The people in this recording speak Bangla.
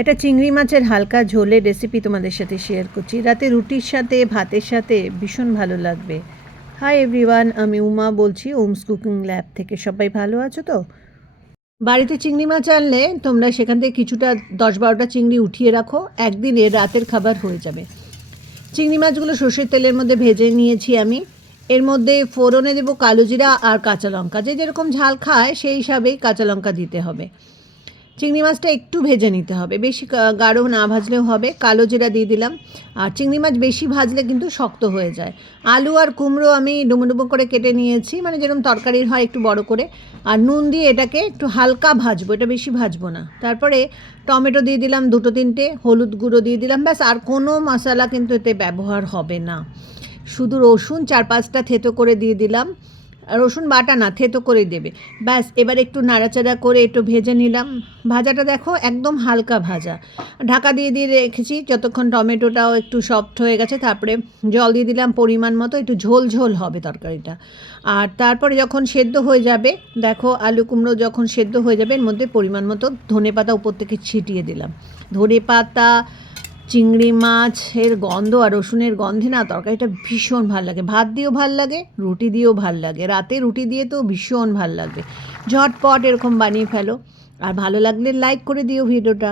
একটা চিংড়ি মাছের হালকা ঝোলের রেসিপি তোমাদের সাথে শেয়ার করছি। রাতে রুটির সাথে ভাতের সাথে ভীষণ ভালো লাগবে। হাই এভরিওয়ান, আমি উমা বলছি ওমস কুকিং ল্যাব থেকে। সবাই ভালো আছো তো? বাড়িতে চিংড়ি মাছ আনলে তোমরা সেখান থেকে কিছুটা 10-12টা চিংড়ি উঠিয়ে রাখো, একদিনে রাতের খাবার হয়ে যাবে। চিংড়ি মাছগুলো সর্ষের তেলের মধ্যে ভেজে নিয়েছি আমি। এর মধ্যে ফোড়নে দেবো কালো জিরা আর কাঁচা লঙ্কা। যে যেরকম ঝাল খায় সেই হিসাবেই কাঁচা লঙ্কা দিতে হবে। চিংড়ি মাছটা একটু ভেজে নিতে হবে, বেশি গাঢ় না ভাজলেও হবে। কালো জিরা দিয়ে দিলাম। আর চিংড়ি মাছ বেশি ভাজলে কিন্তু শক্ত হয়ে যায়। আলু আর কুমড়ো আমি ডুমো ডুমো করে কেটে নিয়েছি, মানে যেরকম তরকারির হয় একটু বড় করে। আর নুন দিয়ে এটাকে একটু হালকা ভাজবো, এটা বেশি ভাজবো না। তারপরে টমেটো দিয়ে দিলাম 2-3টে, হলুদ গুঁড়ো দিয়ে দিলাম, ব্যাস। আর কোনো মশলা কিন্তু এতে ব্যবহার হবে না। শুধু রসুন 4-5টা থেতো করে দিয়ে দিলাম। রসুন বাটা না, থেতো করে দেবে, ব্যাস। এবার একটু নাড়াচাড়া করে একটু ভেজে নিলাম। ভাজাটা দেখো একদম হালকা ভাজা। ঢাকা দিয়ে দিয়ে রেখেছি যতক্ষণ টমেটোটাও একটু সফট হয়ে গেছে। তারপরে জল দিয়ে দিলাম পরিমাণ মতো, একটু ঝোল ঝোল হবে তরকারিটা। আর তারপরে যখন সেদ্ধ হয়ে যাবে, দেখো আলু কুমড়ো যখন সেদ্ধ হয়ে যাবে, এর মধ্যে পরিমাণ মতো ধনেপাতা উপর থেকে ছিটিয়ে দিলাম। ধনেপাতা, চিংড়ি মাছের গন্ধ আর রসুনের গন্ধে না তরকারিটা ভীষণ ভাল লাগে। ভাত দিয়েও ভাল লাগে, রুটি দিয়েও ভাল লাগে। রাতে রুটি দিয়ে তো ভীষণ ভাল লাগবে। ঝটপট এরকম বানিয়ে ফেলো। আর ভালো লাগলে লাইক করে দিও ভিডিওটা।